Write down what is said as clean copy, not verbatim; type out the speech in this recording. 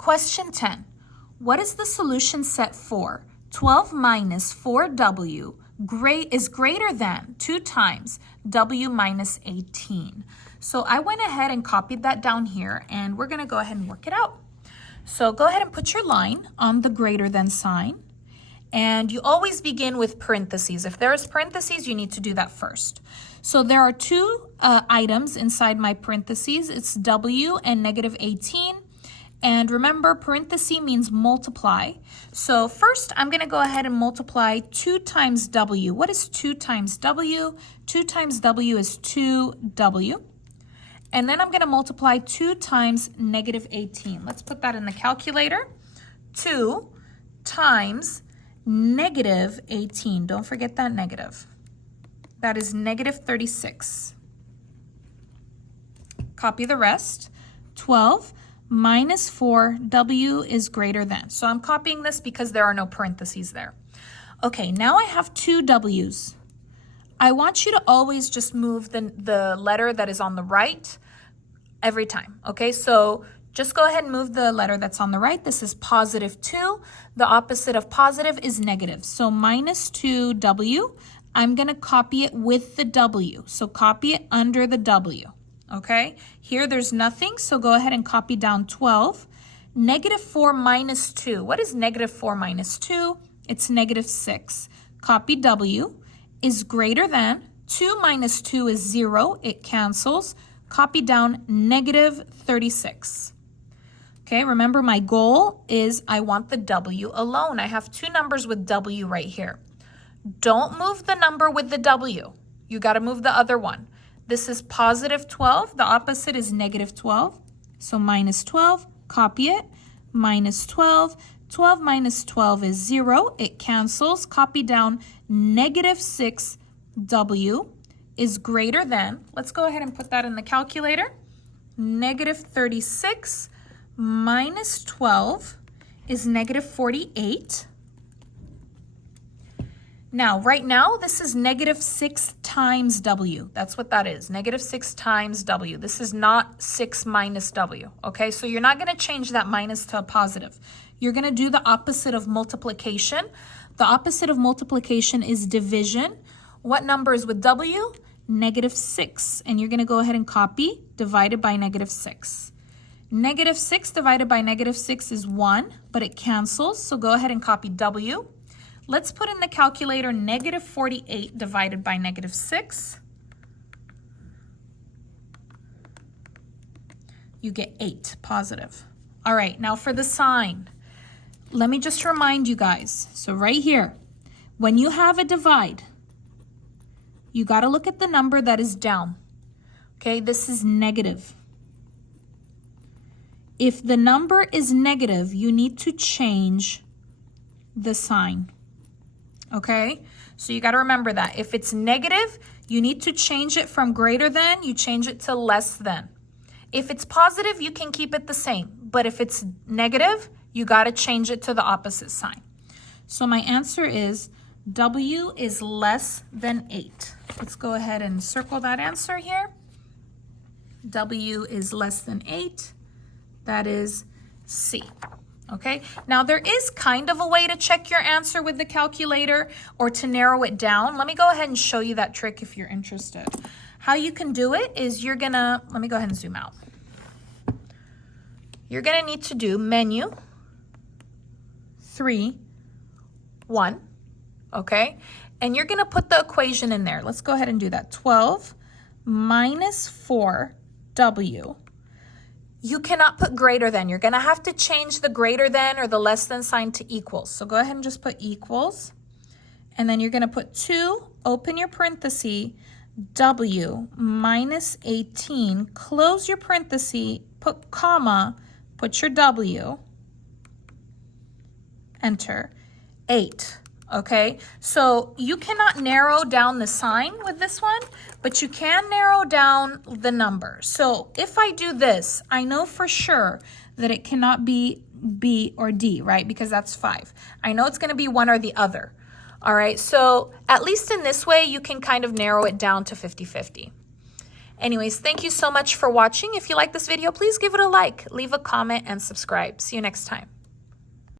Question 10. What is the solution set for 12 minus 4w is greater than 2 times w minus 18? So I went ahead and copied that down here, and we're going to go ahead and work it out. So go ahead and put your line on the greater than sign. And you always begin with parentheses. If there's parentheses, you need to do that first. So there are two items inside my parentheses. It's w and negative 18. And remember, parenthesis means multiply. So first, I'm going to go ahead and multiply 2 times w. What is 2 times w? 2 times w is 2w. And then I'm going to multiply 2 times negative 18. Let's put that in the calculator. 2 times negative 18. Don't forget that negative. That is negative 36. Copy the rest. 12 minus 4w is greater than. So I'm copying this because there are no parentheses there. Okay, now I have 2 w's. I want you to always just move the letter that is on the right every time. Okay, so just go ahead and move the letter that's on the right. This is positive 2. The opposite of positive is negative. So minus 2w, I'm going to copy it with the w. So copy it under the w. Okay, here there's nothing, so go ahead and copy down 12. Negative 4 minus 2. What is negative 4 minus 2? It's negative 6. Copy w is greater than. 2 minus 2 is 0. It cancels. Copy down negative 36. Okay, remember my goal is I want the w alone. I have 2 numbers with w right here. Don't move the number with the w. You got to move the other one. This is positive 12. The opposite is negative 12. So minus 12, copy it. Minus 12. 12 minus 12 is 0. It cancels. Copy down negative 6w is greater than. Let's go ahead and put that in the calculator. Negative 36 minus 12 is negative 48. Now, right now, this is negative 6 times w. That's what that is, negative 6 times w. This is not 6 minus w, okay? So you're not going to change that minus to a positive. You're going to do the opposite of multiplication. The opposite of multiplication is division. What number is with w? Negative 6. And you're going to go ahead and copy divided by negative 6. Negative 6 divided by negative 6 is 1, but it cancels. So go ahead and copy w. Let's put in the calculator negative 48 divided by negative 6. You get 8, positive. All right, now for the sign. Let me just remind you guys. So right here, when you have a divide, you got to look at the number that is down. Okay, this is negative. If the number is negative, you need to change the sign. Okay, so you got to remember that. If it's negative, you need to change it from greater than, you change it to less than. If it's positive, you can keep it the same. But if it's negative, you got to change it to the opposite sign. So my answer is w is less than 8. Let's go ahead and circle that answer here. W is less than 8. That is C. Okay, now there is kind of a way to check your answer with the calculator or to narrow it down. Let me go ahead and show you that trick if you're interested. How you can do it is you're gonna, let me go ahead and zoom out. You're gonna need to do menu 3, 1, okay? And you're gonna put the equation in there. Let's go ahead and do that. 12 minus 4w. You cannot put greater than. You're going to have to change the greater than or the less than sign to equals. So go ahead and just put equals. And then you're going to put 2, open your parenthesis, w minus 18, close your parenthesis, put comma, put your w, enter, 8. Okay, so you cannot narrow down the sign with this one, but you can narrow down the number. So if I do this, I know for sure that it cannot be B or D, right? Because that's 5. I know it's going to be one or the other. All right, so at least in this way, you can kind of narrow it down to 50-50. Anyways, thank you so much for watching. If you like this video, please give it a like, leave a comment, and subscribe. See you next time.